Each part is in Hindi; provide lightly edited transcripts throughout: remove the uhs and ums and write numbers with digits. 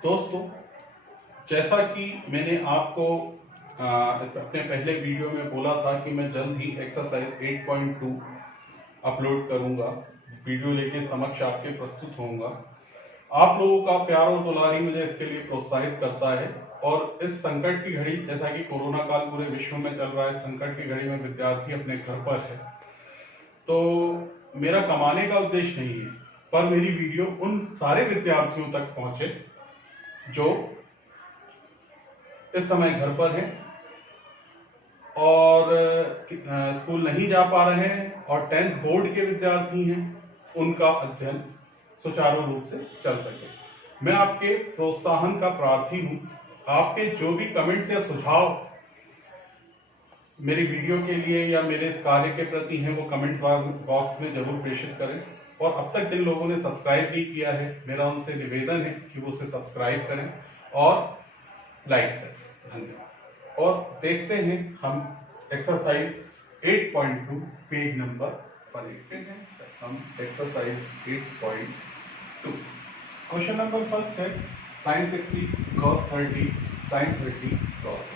दोस्तों, जैसा कि मैंने आपको अपने पहले वीडियो में बोला था कि मैं जल्द ही एक्सरसाइज 8.2 अपलोड करूंगा, वीडियो लेके समक्ष आपके प्रस्तुत होऊंगा। आप लोगों का प्यार और दुलार ही मुझे इसके लिए प्रोत्साहित करता है। और इस संकट की घड़ी, जैसा कि कोरोना काल पूरे विश्व में चल रहा है, संकट की घड़ी में विद्यार्थी अपने घर पर है, तो मेरा कमाने का उद्देश्य नहीं है, पर मेरी वीडियो उन सारे विद्यार्थियों तक पहुंचे जो इस समय घर पर हैं और स्कूल नहीं जा पा रहे हैं और 10th बोर्ड के विद्यार्थी हैं, उनका अध्ययन सुचारू रूप से चल सके। मैं आपके प्रोत्साहन का प्रार्थी हूं। आपके जो भी कमेंट्स या सुझाव मेरी वीडियो के लिए या मेरे इस कार्य के प्रति हैं, वो कमेंट बॉक्स में जरूर प्रेषित करें। और अब तक जिन लोगों ने सब्सक्राइब नहीं किया है, मेरा उनसे निवेदन है कि वो उसे सब्सक्राइब करें और लाइक करें। धन्यवाद। और देखते हैं हम एक्सरसाइज 8.2 पेज नंबर पर देखते हैं। हम एक्सरसाइज 8.2 क्वेश्चन नंबर फर्स्ट है sin 60 cos 30 sin 30 cos।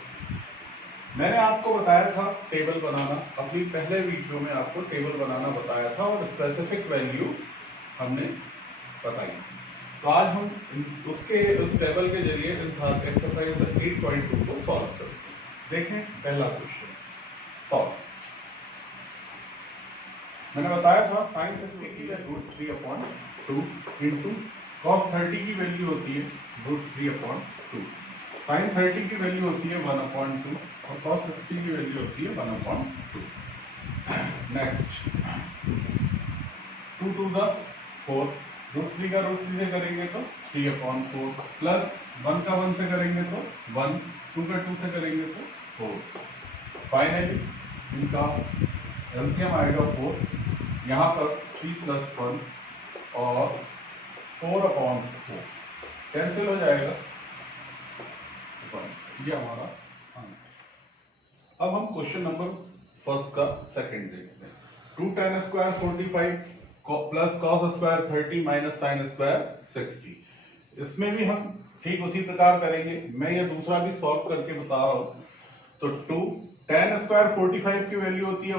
मैंने आपको बताया था टेबल बनाना, अपनी पहले वीडियो में आपको टेबल बनाना बताया था और स्पेसिफिक वैल्यू हमने बताई। तो आज हम उस टेबल के जरिए एक्सरसाइज 8.2 को सॉल्व करेंगे। देखें पहला क्वेश्चन सॉल्व। मैंने बताया था sin 60 की वैल्यू √3/2 इंटू cos 30 की वैल्यू होती है √3/2, sin 30 की वैल्यू होती है 1/2 और cos 60 की वैल्यू होती है 1/2। नेक्स्ट 2 to the 4, √3 का √3 से करेंगे तो 3/4 प्लस 1 का 1 से करेंगे तो 1, 2 का 2 से करेंगे तो 4। फाइनली इनका एलसीएम आएगा 4, यहाँ पर 3 + 1 और 4/4 कैंसिल हो जाएगा 1। ये हमारा आंसर। अब हम क्वेश्चन नंबर फर्स्ट का सेकंड देखते हैं। 2 tan square 45 plus cos square 30 minus sin square 60। इसमें भी हम ठीक उसी प्रकार करेंगे। मैं ये दूसरा भी सॉल्व करके बता रहा हूं। तो 2 tan स्क्वायर 45 की वैल्यू होती है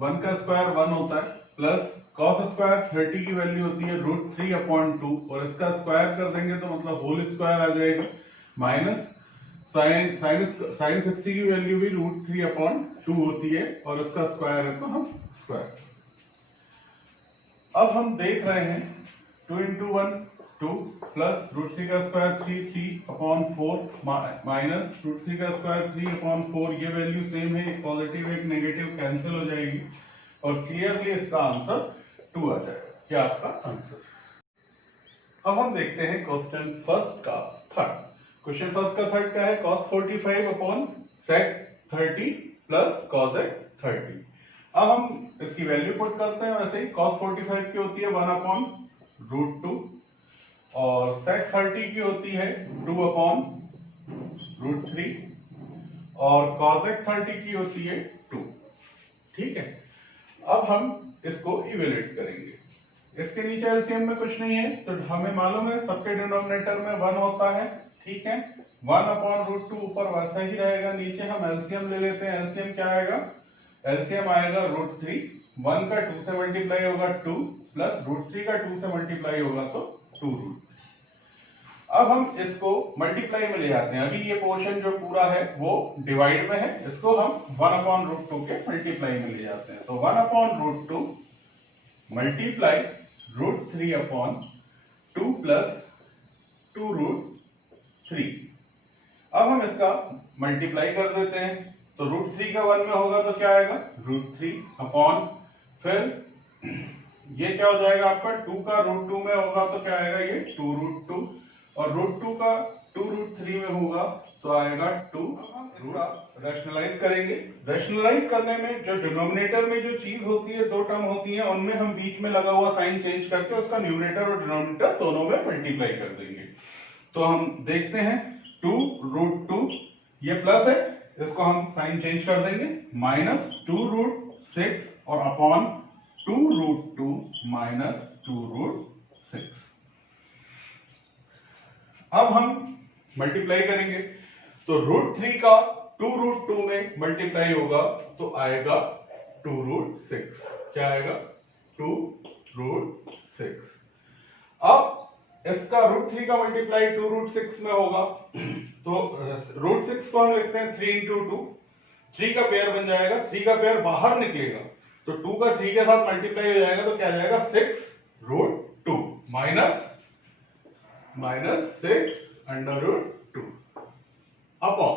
1 का स्क्वायर 1 होता है, प्लस cos स्क्वायर 30 की वैल्यू होती है √3/2 और इसका स्क्वायर कर देंगे तो मतलब होल स्क्वायर आ जाएगा, माइनस sin 60 की वैल्यू भी √3/2 होती है और उसका स्क्वायर है तो हम स्क्वायर। अब हम देख रहे हैं 2 × 1 2 प्लस √3 का स्क्वायर 3/4 माइनस √3 का स्क्वायर 3/4। ये वैल्यू सेम है, एक पॉजिटिव एक नेगेटिव कैंसिल हो जाएगी और क्लियरली इसका आंसर 2 आ जाएगा। क्या आपका आंसर। अब हम देखते हैं क्वेश्चन फर्स्ट का थर्ड। क्वेश्चन फर्स्ट का थर्ड क्या है, cos 45/sec 30 प्लस cos 30। अब हम इसकी वैल्यू पुट करते हैं। वैसे ही cos 45 की होती है 1/√2 और sec 30 की होती है 2/√3 और cos 30 की होती है 2। ठीक है, अब हम इसको इवेल्यूएट करेंगे। इसके नीचे एलसीएम में कुछ नहीं है तो हमें मालूम है सबके डिनोमिनेटर में 1 होता है। ठीक है, 1/√2 ऊपर वैसा ही रहेगा, नीचे हम एलसीएम ले लेते हैं। एलसीएम क्या आएगा, एलसीएम आएगा √3, 1 का 2 से मल्टीप्लाई होगा 2 प्लस √3 का 2 से मल्टीप्लाई होगा तो 2√3। अब हम इसको मल्टीप्लाई में ले जाते हैं। अभी ये पोर्शन जो पूरा है वो डिवाइड में है, इसको हम 1/√2 के मल्टीप्लाई में ले जाते हैं। तो 1/√2 मल्टीप्लाई √3/2 प्लस 2√3। अब हम इसका मल्टीप्लाई कर देते हैं तो √3 का 1 में होगा तो क्या आएगा √3/, फिर ये क्या हो जाएगा आपका 2 का √2 में होगा तो क्या आएगा ये 2√2 और √2 का 2√3 में होगा तो आएगा 2। इसका रैशनलाइज करेंगे। रैशनलाइज करने में जो डिनोमिनेटर में जो चीज होती है, दो टर्म होती है, उनमें हम बीच में लगा हुआ साइन चेंज करके उसका न्यूमरेटर और डिनोमिनेटर दोनों में मल्टीप्लाई कर देंगे। तो हम देखते हैं 2√2 ये प्लस है, इसको हम साइन चेंज कर देंगे, माइनस 2√6 और अपॉन 2√2 माइनस 2√6। अब हम मल्टीप्लाई करेंगे तो √3 का 2√2 में मल्टीप्लाई होगा तो आएगा 2√6। क्या आएगा? 2√6। अब इसका √3 का मल्टीप्लाई 2√6 में होगा तो √6 को हम लिखते हैं 3 into 2। 3 का पेयर बन जाएगा, 3 का पेयर बाहर निकलेगा तो 2 का 3 के साथ मल्टीप्लाई हो जाएगा तो क्या आ जाएगा 6√2 माइनस 6√2 अपॉन।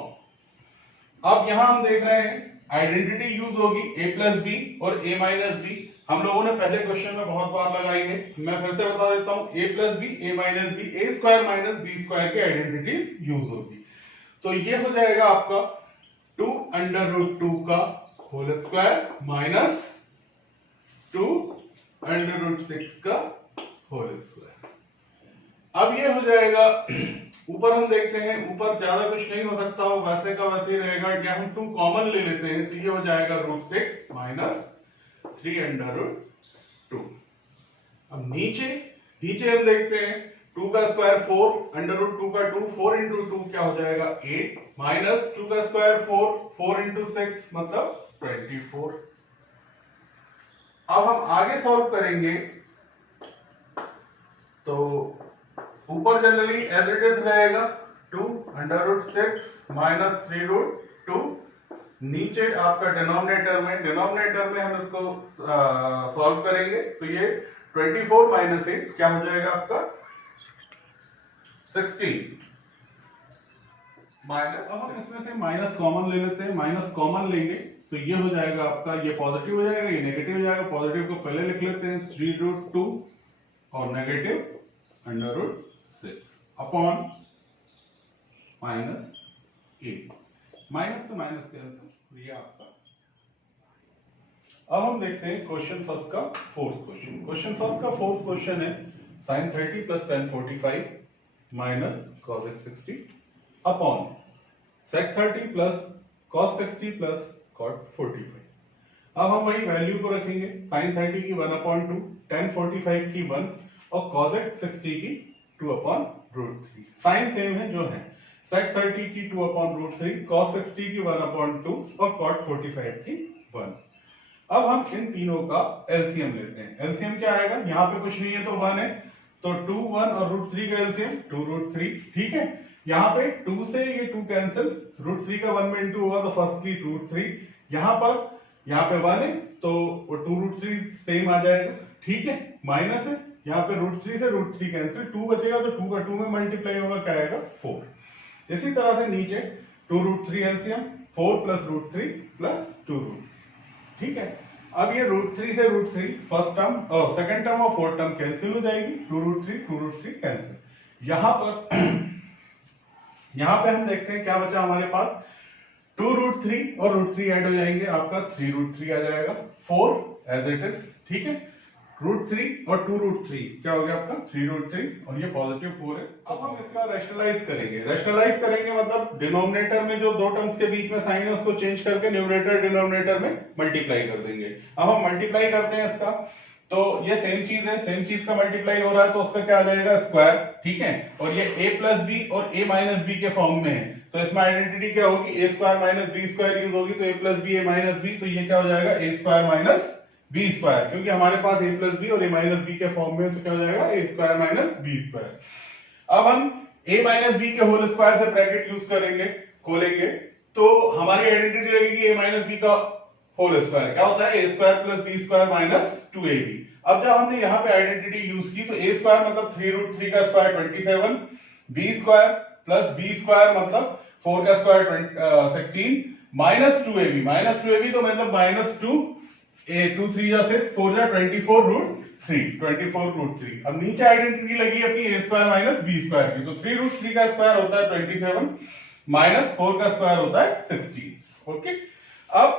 अब यहां हम देख रहे हैं आइडेंटिटी यूज होगी a प्लस बी और a माइनस बी। हम लोगों ने पहले क्वेश्चन में बहुत बार लगाई है, मैं फिर से बता देता हूं a plus B a minus B a square minus B square की आइडेंटिटीज यूज होगी। तो ये हो जाएगा आपका 2√2 का होल स्क्वायर माइनस 2√6 का होल स्क्वायर। अब ये हो जाएगा, ऊपर हम देखते हैं ऊपर ज्यादा कुछ नहीं हो सकता, वो वैसे का वैसे ही रहेगा। क्या हम 2 कॉमन ले लेते हैं तो ये हो जाएगा √6 माइनस 3√2। अब नीचे हम देखते हैं 2 का स्क्वायर 4, √2 का 2, 4 into 2 क्या हो जाएगा 8 माइनस 2 का स्क्वायर 4, 4 into 6 मतलब 24। अब हम आगे सॉल्व करेंगे तो ऊपर जनरली एज इट इज रहेगा 2√6 माइनस 3√2। नीचे आपका डिनोमिनेटर में हम इसको सॉल्व करेंगे तो ये 24 माइनस 8 क्या हो जाएगा आपका 16 माइनस। अब हम इसमें से माइनस कॉमन ले लेते हैं, माइनस कॉमन लेंगे तो ये हो जाएगा आपका, ये पॉजिटिव हो जाएगा, ये नेगेटिव हो जाएगा। पॉजिटिव को पहले लिख लेते हैं 3√2 और नेगेटिव √6 अपॉन माइनस 8। माइनस से माइनस कैंसिल, ये आपका। अब हम देखते हैं क्वेश्चन फर्स्ट का फोर्थ क्वेश्चन। क्वेश्चन फर्स्ट का फोर्थ क्वेश्चन है sin 30 plus tan 45 minus cos 60 upon sec 30 plus cos 60 plus cot 45। अब हम वही वैल्यू को रखेंगे, sin 30 की 1/2, tan 45 की 1 और cos 60 की 2/√3। साइन सेम है जो है, sec 30 की 2/√3, cos 60 की 1/2 और cot 45 की 1। अब हम इन तीनों का एलसीएम लेते हैं। एलसीएम क्या आएगा, यहाँ पे कुछ नहीं है तो 1 है तो 2 1 और √3 का एलसीएम 2√3। ठीक है, यहाँ पे 2 से ये 2 कैंसिल, √3 का 1 में इंटू होगा तो फर्स्टली √3, यहाँ पे 1 है तो 2√3 सेम आ जाएगा। ठीक है, माइनस है, यहाँ पे √3 से √3 कैंसिल, 2 बचेगा तो 2 का 2 में मल्टीप्लाई होगा, क्या आएगा 4। इसी तरह से नीचे 2√3 एलसीएम 4 प्लस √3 प्लस 2√3। ठीक है, अब ये √3 से √3 फर्स्ट टर्म और सेकंड टर्म और फोर्थ टर्म कैंसिल हो जाएगी, 2√3 कैंसिल। यहां पे हम देखते हैं क्या बचा हमारे पास, 2√3 और √3 ऐड हो जाएंगे, आपका 3√3 आ जाएगा, 4 एज इट इज। ठीक है, √3 और 2√3 क्या हो गया आपका 3√3 और ये पॉजिटिव 4 है। अब हम इसका रैशनलाइज करेंगे मतलब डिनोमिनेटर में जो दो टर्म्स के बीच में साइन है उसको चेंज करके न्यूमरेटर डिनोमिनेटर में मल्टीप्लाई कर देंगे। अब हम मल्टीप्लाई करते हैं इसका तो ये सेम चीज है, सेम चीज का मल्टीप्लाई हो रहा है तो उसका क्या आ जाएगा स्क्वायर। ठीक है, और ये a प्लस बी और a माइनस बी के फॉर्म में है तो इसमें आइडेंटिटी क्या होगी, a square minus B square use होगी तो a plus B a minus B, तो ये क्या हो जाएगा a square minus B square, क्योंकि हमारे पास a प्लस बी और a माइनस बी के फॉर्म में, तो क्या हो जाएगा a square minus B square. अब हम a माइनस बी के होल स्क्वायर से ब्रैकेट यूज करेंगे, खोलेंगे तो हमारी आइडेंटिटी लगेगी a माइनस बी का होल स्क्वायर, क्या होता है a square plus B square minus 2ab। अब जब हमने यहाँ पे आइडेंटिटी यूज की तो a स्क्वायर मतलब 3√3 का square 27, b square plus b square मतलब 4 का स्क्वायर 16 माइनस 2ab तो मतलब माइनस 2 2 3 जा 6 4 जा 24√3। अब नीचे आइडेंटिटी लगी अपनी a square minus b square की, तो 3√3 का स्क्वायर होता है 27 माइनस 4 का स्क्वायर होता है 16। ओके, अब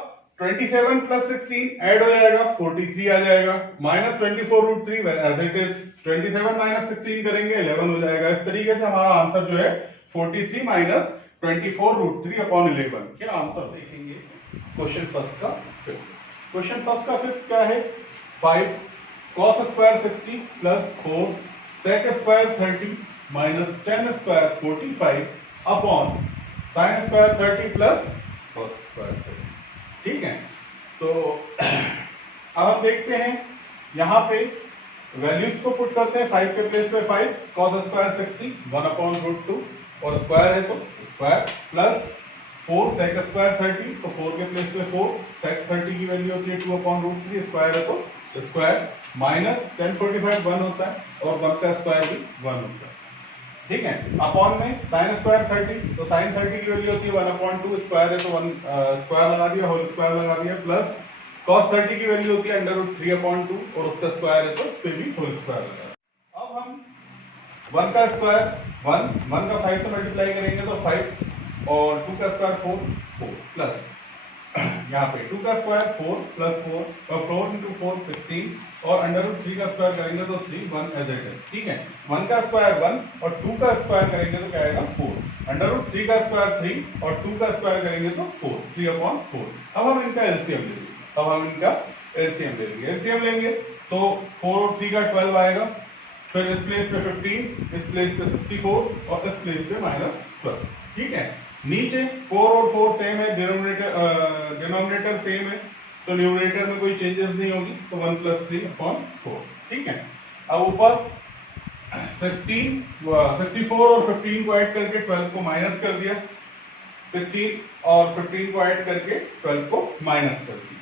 27 प्लस 16 ऐड हो जाएगा 43 आ जाएगा, minus 24√3 as it is, 27 minus 16 करेंगे 11 हो जाएगा। इस तरीके से हमारा आंसर जो है 43 माइनस 24√3 अपॉन 11। क्या आंसर देखेंगे क्वेश्चन फर्स्ट का फिफ्थ। क्वेश्चन फर्स्ट का फिफ्थ क्या है, 5 cos square 60 plus 4 sec square 30 minus ten square 45 upon sine square 30 plus cos square 30। ठीक है, तो अब हम देखते हैं यहाँ पे वैल्यूज को पुट करते हैं। 5 के प्लेस पे 5 कॉस स्क्वायर 60 1 अपॉन रूट 2 और स्क्वायर है तो स्क्वायर प्लस 4 सेक स्क्वायर 30 तो 4 के प्लेस पे 4 सेक 30 की वैल्यू होती है 2 अपॉन रूट 3 स्क्वायर है तो स्क्वायर माइनस 1045 1 होता है और 1 का स्क्वायर भी 1 होता है। ठीक है, अपॉन में साइन स्क्वायर 30 तो साइन 30 की वैल्यू होती है 1 अपॉन 2 स्क्वायर है तो 1 स्क्वायर लगा दिया होल स्क्वायर लगा दिया प्लस cos 30 की वैल्यू होती है अंडर रूट 3 अपॉन 2 और उसका स्क्वायर है तो उस पे भी होल स्क्वायर लगा। अब हम 1 का स्क्वायर 1 का 5 से मल्टीप्लाई करेंगे तो 5 और 2 का स्क्वायर 4 प्लस यहाँ पे 2 का स्क्वायर 4 प्लस 4 और 4 इंटू 4 16 और अंडर रूट 3 का स्क्वायर करेंगे तो 3 1 एज इट इज। ठीक है, 1 का स्क्वायर 1 और 2 का स्क्वायर करेंगे तो क्या आएगा 4 अंडर रूट 3 का स्क्वायर 3 और 2 का स्क्वायर करेंगे तो 4 3 अपॉन 4। अब हम इनका एलसीएम लेंगे एलसीएम लेंगे तो 4 और 3 का 12 आएगा, फिर इस प्लेस पे 15 इस प्लेस पे 64 और इस प्लेस पे -12। ठीक है, नीचे 4 और 4 सेम है, डिनोमिनेटर सेम है तो न्यूमरेटर में कोई चेंजेस नहीं होगी तो 1 + 3 अपॉन 4। ठीक है, अब ऊपर 64 और 15 को ऐड करके 12 को माइनस कर दिया, 16 और 15 को ऐड करके 12 को माइनस कर दिया।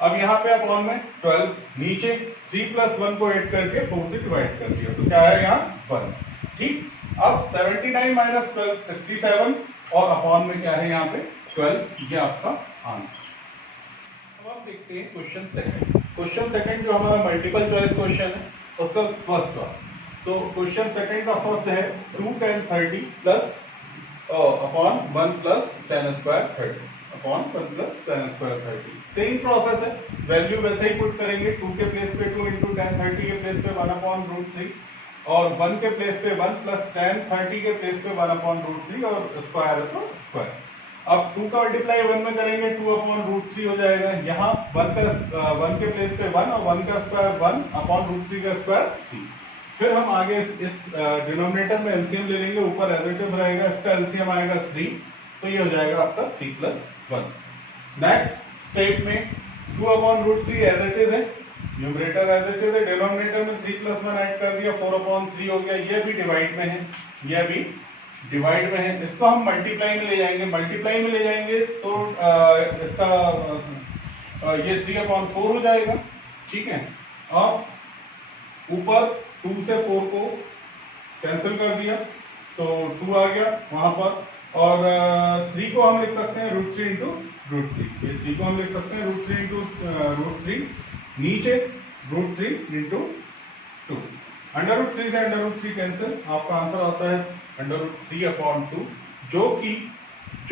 अब यहाँ पे अपॉन में 12 नीचे 3 + 1 को ऐड करके 4 से डिवाइड कर दिया तो क्या है यहाँ 1। ठीक, अब 79 - 12 67 और अपॉन में क्या है यहाँ पे 12, ये आपका आंसर। अब हम देखते हैं क्वेश्चन सेकंड जो हमारा मल्टीपल चॉइस क्वेश्चन है उसका फर्स्ट वाला। तो क्वेश्चन सेकंड का फर्स्ट है 2 tan 30 plus upon 1 + tan square 30 upon 1 + tan square 30। Same process है, वैल्यू वैसे ही पुट करेंगे, 2 के प्लेस पे 2 इंटू tan 30 के प्लेस पे 1 अपॉन रूट 3 और 1 के प्लेस पे 1 प्लस tan 30 के प्लेस पे 1 अपॉन रूट 3 और स्क्वायर है तो स्क्वायर। अब 2 का मल्टीप्लाई 1 में करेंगे 2 अपॉन रूट 3 हो जाएगा, यहाँ 1 के प्लेस पे 1 और 1 का स्क्वायर 1 अपॉन रूट 3 का स्क्वायर 3। फिर हम आगे इस डिनोमिनेटर में एलसीएम ले लेंगे, ऊपर एज इट इज रहेगा, इसका एलसीएम आएगा 3 तो ये हो जाएगा आपका 3 + 1। नेक्स्ट स्टेप में 2 upon root 3 as it is है, न्यूमरेटर एज इट इज है, डिनोमिनेटर में 3 + 1 ऐड कर दिया 4 अपॉन 3 हो गया, ये भी डिवाइड में है, ये भी डिवाइड में है। इसको हम मल्टीप्लाई में ले जाएंगे तो इसका ये 3 अपॉन 4 हो जाएगा। ठीक है, अब ऊपर 2 से 4 को कैंसिल कर दिया तो 2 आ गया वहां पर और 3 को हम लिख सकते हैं रूट 3 इंटू रूट 3, ये 3 को हम लिख सकते हैं रूट 3 इंटू रूट 3, नीचे रूट 3 इंटू 2, अंडर रूट 3 से अंडर रूट 3 कैंसिल, आपका आंसर आता है अंडर रूट 3 अपॉन 2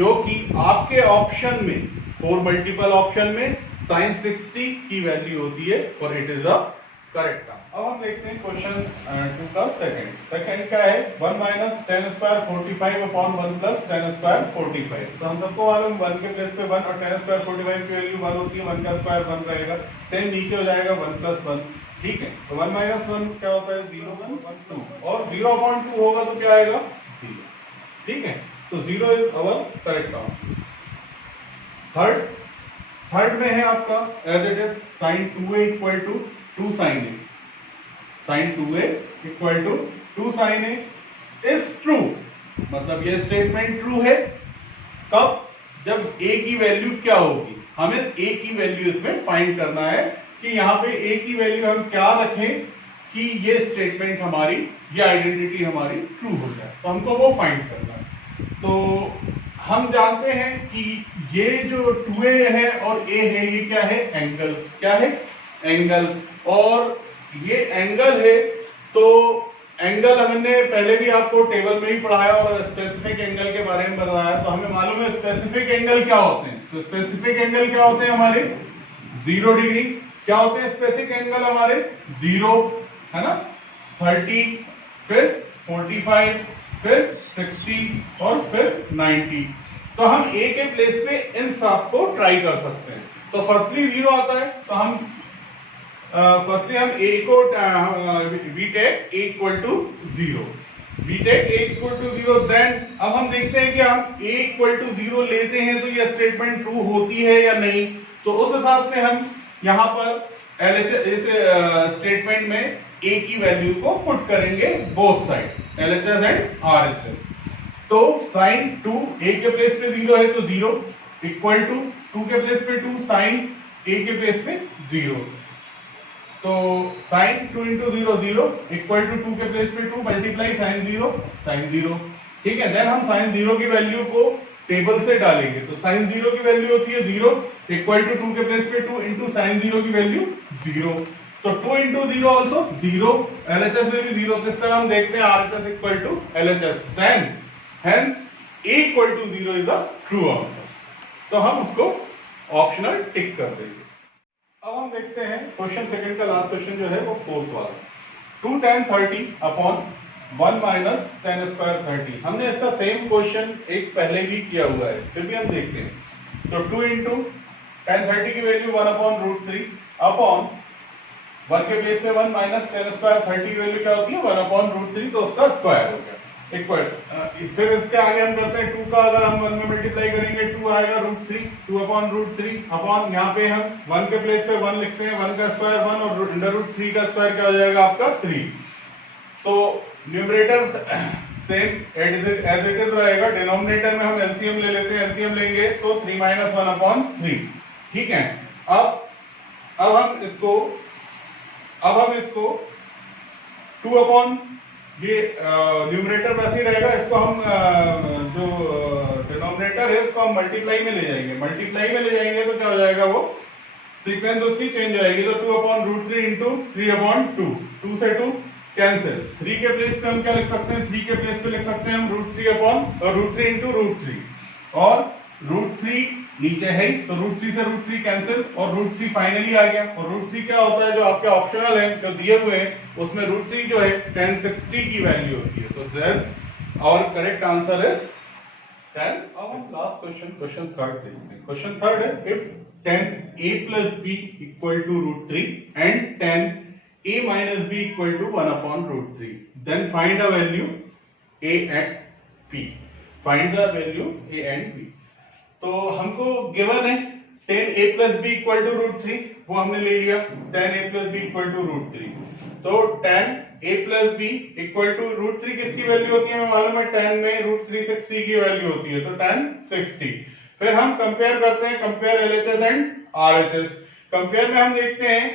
जो कि आपके ऑप्शन में 4 मल्टीपल ऑप्शन में साइन 60 की वैल्यू होती है और it is the correct answer. अब हम देखते हैं क्वेश्चन 2 का सेकंड क्या है 1 - tan square 45 upon 1 + tan square 45। तो हम सबको मालूम 1 के प्लेस पे 1 और tan स्क्वायर 45 की वैल्यू 1 होती है, 1 का स्क्वायर 1 रहेगा, सेम नीचे हो जाएगा 1 + 1। ठीक है, तो 1 - 1 क्या होता है 0 1 2 और 0/2 होगा तो क्या आएगा 0। ठीक है, तो 0 is our correct answer. Third में है आपका as it is sin 2a = 2 sin a, sin 2a = 2 sin a is true, मतलब ये स्टेटमेंट ट्रू है तब जब a की वैल्यू क्या होगी, हमें a की वैल्यू इसमें फाइंड करना है कि यहाँ पे a की वैल्यू हम क्या रखें कि ये स्टेटमेंट हमारी, ये आइडेंटिटी हमारी ट्रू हो जाए, तो हमको वो फाइंड करना है। तो हम जानते हैं कि ये जो 2a है और a है ये क्या है एंगल, क्या है एंगल, और ये एंगल है तो एंगल हमने पहले भी आपको टेबल में ही पढ़ाया और स्पेसिफिक एंगल के बारे में बताया, तो हमें मालूम है स्पेसिफिक एंगल क्या होते हैं। तो स्पेसिफिक एंगल क्या होते हैं हमारे 0 डिग्री, क्या होते हैं स्पेसिफिक एंगल हमारे 0 है ना, 30 फिर 45 फिर 60 और फिर 90। तो हम a के प्लेस पे इन सब को ट्राई कर सकते हैं। तो फर्स्टली 0 आता है तो हम फर्स्टली हम a को we take a = 0, VTech A equal to 0, then अब हम देखते हैं कि हम A इक्वल टू 0 लेते हैं तो ये स्टेटमेंट ट्रू होती है या नहीं। तो उस हिसाब से हम यहाँ पर LHS इस स्टेटमेंट में A की वैल्यू को पुट करेंगे both side LHS and RHS। तो साइन 2 A के प्लेस पे 0 है तो 0 इक्वल टू 2 के प्लेस पे 2 साइन A के प्लेस पे 0, तो साइन 2 इंटू 0 0 इक्वल टू 2 के प्लेस पे 2 मल्टीप्लाई साइन 0। ठीक है, देन हम साइन 0 की वैल्यू को टेबल से डालेंगे तो साइन 0 की वैल्यू होती है 0 इक्वल टू 2 के प्लेस पे 2 इंटू साइन 0 की वैल्यू 0, तो 2 इंटू 0 ऑल्सो 0, LHS में भी 0। इस तरह हम देखते हैं RHS equal to LHS, then hence A equal to 0 is the true answer, तो हम उसको ऑप्शनल टिक कर देंगे। अब हम देखते हैं क्वेश्चन सेकंड का लास्ट क्वेश्चन जो है वो फोर्थ वाला, 2 tan 30 upon 1 minus tan square 30। हमने इसका सेम क्वेश्चन एक पहले भी किया हुआ है, फिर भी हम देखते हैं। तो 2 इंटू tan 30 की वैल्यू 1 अपॉन रूट 3 अपॉन 1 के प्लेस पे 1 माइनस tan स्क्वायर 30 की वैल्यू क्या होती है 1 अपॉन रूट 3, तो उसका स्क्वायर हो गया इक्वल। फिर इसके आगे हम करते हैं 2 का अगर हम 1 में मल्टीप्लाई करेंगे 2 आएगा रूट 3, 2 अपॉन रूट 3 अपॉन यहाँ पे हम 1 के प्लेस पे 1 लिखते हैं, 1 का स्क्वायर 1 और अंडर रूट 3 का स्क्वायर क्या हो जाएगा आपका 3। तो numerator same as it is रहेगा, डिनोमिनेटर में हम एलसीएम ले लेते हैं, एलसीएम लेंगे तो 3 माइनस 1 अपॉन 3। ठीक है, अब हम इसको 2 अपॉन ये न्यूमरेटर वैसे ही रहेगा, इसको हम जो डिनोमिनेटर है उसको हम मल्टीप्लाई में ले जाएंगे, तो क्या हो जाएगा वो सीक्वेंस उसकी चेंज हो जाएगी। तो 2 अपॉन रूट 3 इंटू 3 अपॉन 2, 2 से 2 कैंसिल, 3 के प्लेस पे हम क्या लिख सकते हैं, 3 के प्लेस पे लिख सकते हैं हम root 3 upon root 3 into root 3, और रूट 3 नीचे है तो रूट 3 से रूट 3 कैंसिल और रूट 3 फाइनली आ गया। और रूट 3 क्या होता है जो आपके ऑप्शनल है जो दिए हुए हैं उसमें रूट 3 जो है 1060 की वैल्यू होती है, तो then our correct answer is 10। अब हम लास्ट क्वेश्चन थर्ड देखते हैं। क्वेश्चन थर्ड है if 10a plus b equal to root 3 and 10a minus b equal to 1 upon root 3, then find the value a and b, find the value a and b। तो हमको गिवन है 10a plus b equal to root 3, वो हमने ले लिया 10a plus b equal to root 3, तो 10a plus b equal to root 3 किसकी वैल्यू होती है हमें मालूम है, 10 में रूट 360 की वैल्यू होती है, तो 1060। फिर हम कंपेयर करते हैं, compare LHS and RHS। Compare में हम देखते हैं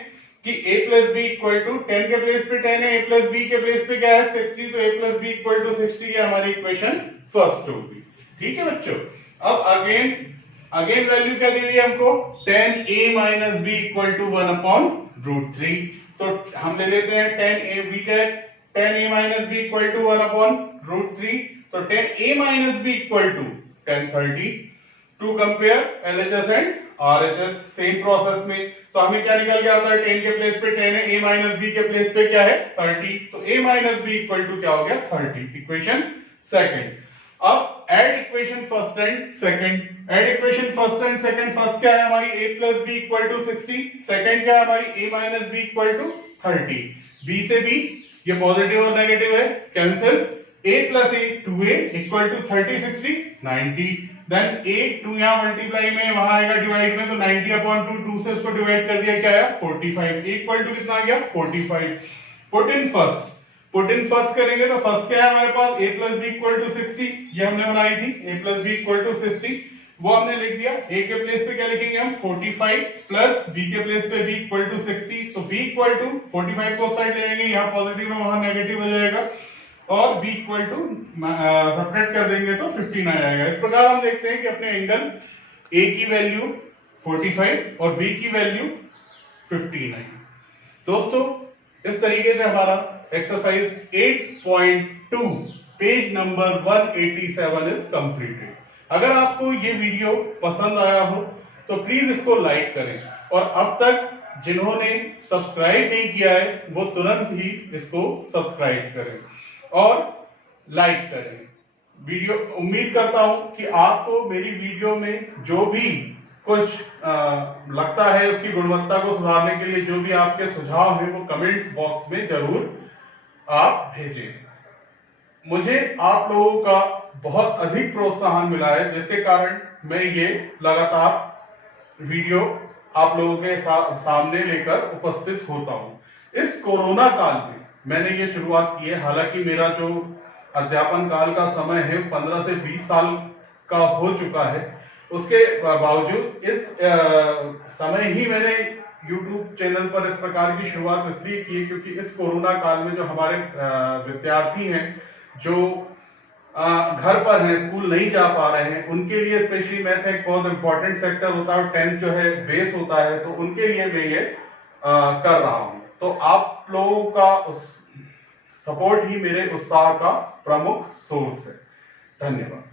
कि a plus b equal to 10 के प्लेस पे 10 है, a plus b के प्लेस पे क्या है 60, तो a plus b equal to 60 ये हमारी इक्वेशन फर्स्ट होगी। ठीक है बच्चों, अब अगेन वैल्यू क्या दी हुई है हमको 10a minus b equal to 1 upon root 3, तो हम ले लेते हैं 10a VTech 10a minus b equal to 1 upon root 3, तो 10a minus b equal to 1030। To compare LHS and RHS same process में, तो हमें क्या निकल के आता है 10 के प्लेस पे 10 है, a माइनस b के प्लेस पे क्या है 30, तो a minus b equal to क्या हो गया 30, इक्वेशन सेकंड। अब add equation first and second, add equation first and second, first क्या है हमारी a plus b equal to 60, second क्या है हमारी a minus b equal to 30, b से b ये पॉजिटिव और नेगेटिव है cancel, a plus a 2a equal to 30 60 90, then a 2 यहाँ मल्टीप्लाई में वहां आएगा डिवाइड में, तो 90 अपॉन 2 से उसको डिवाइड कर दिया क्या है 45, इक्वल टू कितना आ गया 45। पुट इन फर्स्ट करेंगे तो फर्स्ट क्या है हमारे पास a plus b equal to 60, ये हमने बनाई थी a plus b equal to 60, वो हमने लिख दिया। a के प्लेस पे क्या लिखेंगे हम 45 प्लस b के प्लेस पे b इक्वल टू 60, तो b इक्वल टू 45 को साइड ले जाएंगे, यहाँ पॉजिटिव है वहां नेगेटिव हो जाएगा, और b इक्वल टू सब्ट्रैक्ट कर देंगे तो 15 आ जाएगा। इस प्रकार हम देखते हैं कि अपने एंगल a की वैल्यू 45 और b की वैल्यू 15 आई। दोस्तों इस तरीके से हमारा exercise 8.2 page number 187 is completed. अगर आपको ये वीडियो पसंद आया हो तो प्लीज इसको लाइक करें, और अब तक जिन्होंने सब्सक्राइब नहीं किया है वो तुरंत ही इसको सब्सक्राइब करें और लाइक करें। वीडियो उम्मीद करता हूं कि आपको मेरी वीडियो में जो भी कुछ लगता है उसकी गुणवत्ता को सुधारने के लिए जो भी आपके सुझाव हैं वो कमेंट्स बॉक्स में जरूर आप भेजें। मुझे आप लोगों का बहुत अधिक प्रोत्साहन मिला है, जिसके कारण मैं ये लगातार वीडियो आप लोगों के सामने लेकर उपस्थित होता हूं। इस कोरोना काल में मैंने ये शुरुआत की है, हालांकि मेरा जो अध्यापन काल का समय है 15 से 20 साल का हो चुका है, उसके बावजूद इस समय ही मैंने YouTube चैनल पर इस प्रकार की शुरुआत इसलिए की है क्योंकि इस कोरोना काल में जो हमारे विद्यार्थी हैं, जो घर पर हैं, स्कूल नहीं जा पा रहे हैं, उनके लिए स्पेशली मैथ एक बहुत इंपॉर्टेंट सेक्टर होता है और 10th जो है बेस होता है, तो उनके लिए मैं ये कर रहा हूं। तो आप लोगों का सपोर्ट ही मेरे उत्साह का प्रमुख सोर्स है। धन्यवाद।